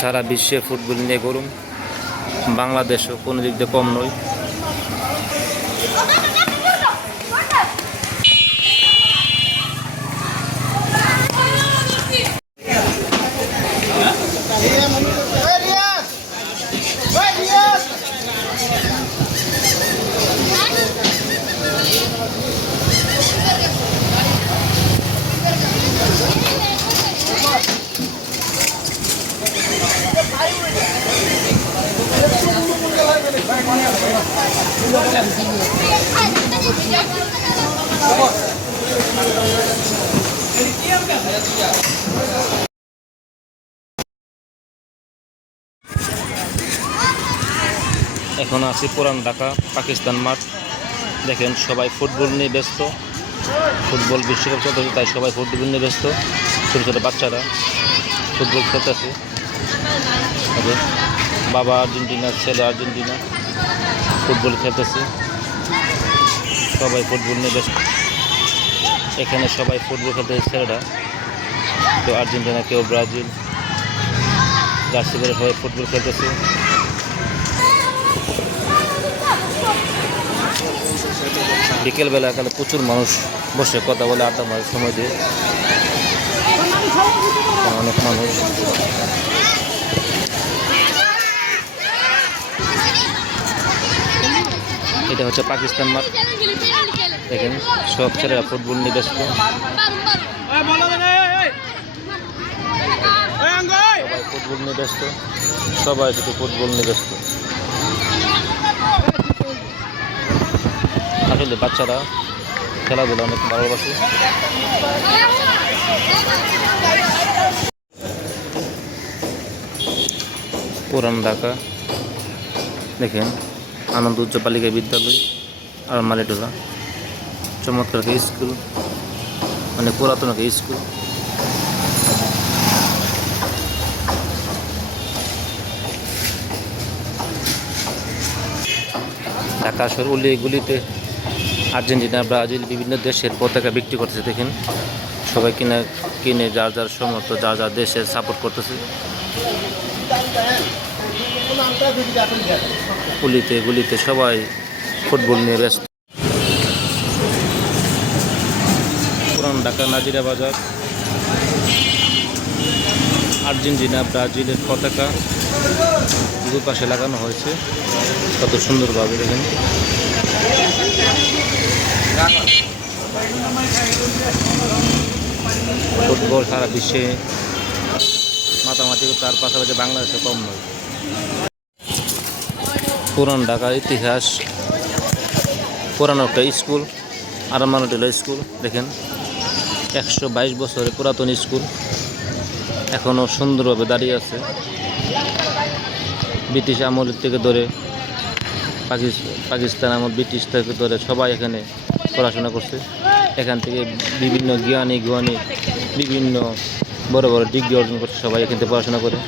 সারা বিশ্বে ফুটবল নিয়ে গরম, বাংলাদেশও কোনো দিক দিয়ে কম নয়। এখন আছি পুরান ঢাকা পাকিস্তান মাঠ। দেখেন সবাই ফুটবল নিয়ে ব্যস্ত, ফুটবল বিশ্বকাপ চলতেছে তাই সবাই ফুটবল নিয়ে ব্যস্ত। ছোটো ছোটো বাচ্চারা ফুটবল খেলতেছে, বাবা আর্জেন্টিনা, ছেলে আর্জেন্টিনা, ফুটবল খেলতেছে, সবাই ফুটবল নিয়ে ব্যস্ত। এখানে সবাই ফুটবল খেলতেছে, ছেলেরা কেউ আর্জেন্টিনা, কেউ ব্রাজিল জার্সি পরে সবাই ফুটবল খেলতেছে। বিকেলবেলা এখানে প্রচুর মানুষ বসে কথা বলে, আড্ডা মারে, সময় দিয়ে অনেক মানুষ। এটা হচ্ছে পাকিস্তান মাঠ। দেখেন সব ছেলেরা ফুটবল নিয়ে ব্যস্ত, সবাই ফুটবল নিয়ে ব্যস্ত, সবাই শুধু ফুটবল নিয়ে ব্যস্ত। আসলে বাচ্চারা খেলাধুলা অনেক ভালোবাসে। পুরান ঢাকা দেখেন আনন্দ উচ্চ বালিকা বিদ্যালয় আর মালিটোলা, চমৎকার স্কুল, মানে পুরাতন স্কুল। ঢাকা শহর অলিগুলিতে আর্জেন্টিনা, ব্রাজিল, বিভিন্ন দেশের পতাকা বিক্রি করতেছে। দেখেন সবাই কিনে যার যার সমর্থ, যার যার দেশের সাপোর্ট করতেছে। গুলিতে সবাই ফুটবল নিয়ে ব্যস্ত। পুরান ঢাকা নাজিরা বাজার, আর্জেন্টিনা, ব্রাজিলের পতাকা দুপাশে লাগানো হয়েছে কত সুন্দরভাবে। দেখেন ফুটবল সারা বিশ্বে মাতামাতি, তার পাশাপাশি বাংলাদেশে কম নয়। পুরান ঢাকার ইতিহাস, পুরানো একটা স্কুল আরমানটোলা স্কুল। দেখেন 122 বছরের পুরাতন স্কুল, এখনও সুন্দরভাবে দাঁড়িয়ে আছে। ব্রিটিশ আমল থেকে ধরে, পাকিস্তান আমল, ব্রিটিশ থেকে ধরে সবাই এখানে পড়াশোনা করছে। এখান থেকে বিভিন্ন জ্ঞানী বিভিন্ন বড় বড় ডিগ্রি অর্জন করছে, সবাই এখান থেকে পড়াশোনা করে।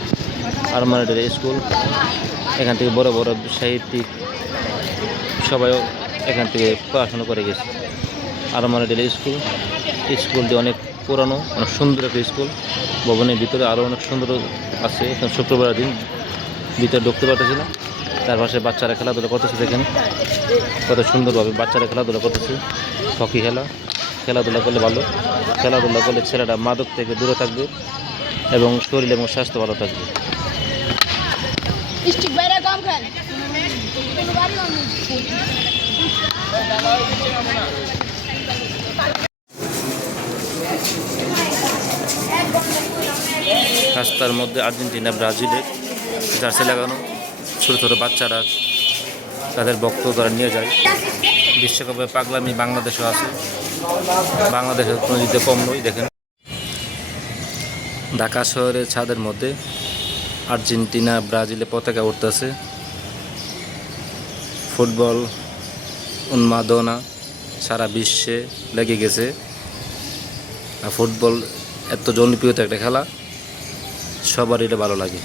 আরমানটোলা স্কুল, এখান থেকে বড় বড় সাহিত্যিক সবাই এখান থেকে পড়াশোনা করে গেছে। আরমানটোলা স্কুলটি অনেক পুরানো, অনেক সুন্দর একটা স্কুল। ভবনের ভিতরে আরও অনেক সুন্দর আছে। এখন শুক্রবার দিন ভিতরে ঢুকতে পারতেছি না। তার পাশে বাচ্চারা খেলাধুলা করতেছে। দেখেন কত সুন্দরভাবে বাচ্চারা খেলাধুলা করতেছে। হকি খেলাধুলা করলে ভালো, খেলাধুলা করলে ছেলেরা মাদক থেকে দূরে থাকবে এবং শরীর এবং স্বাস্থ্য ভালো থাকবে। রাস্তার মধ্যে আর্জেন্টিনা, ব্রাজিলের জার্সি লাগানো, ছোটো ছোটো বাচ্চারা তাদের বক্তব্য তারা নিয়ে যায়। বিশ্বকাপে পাগলামি বাংলাদেশও আছে, বাংলাদেশের কোনো দিকে কম নয়। দেখেন ঢাকা শহরের ছাদের মধ্যে আর্জেন্টিনা, ব্রাজিলের পতাকা উঠতেছে। ফুটবল উন্মাদনা সারা বিশ্বে লেগে গেছে। আর ফুটবল এত জনপ্রিয়তা একটা খেলা, সবারই এটা ভালো লাগে।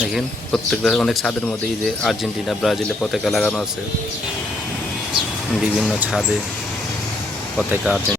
দেখেন প্রত্যেকটা অনেক ছাদের মধ্যে এই যে আর্জেন্টিনা, ব্রাজিলের পতাকা লাগানো আছে, বিভিন্ন ছাদে পতাকা আর্জেন্টিনা।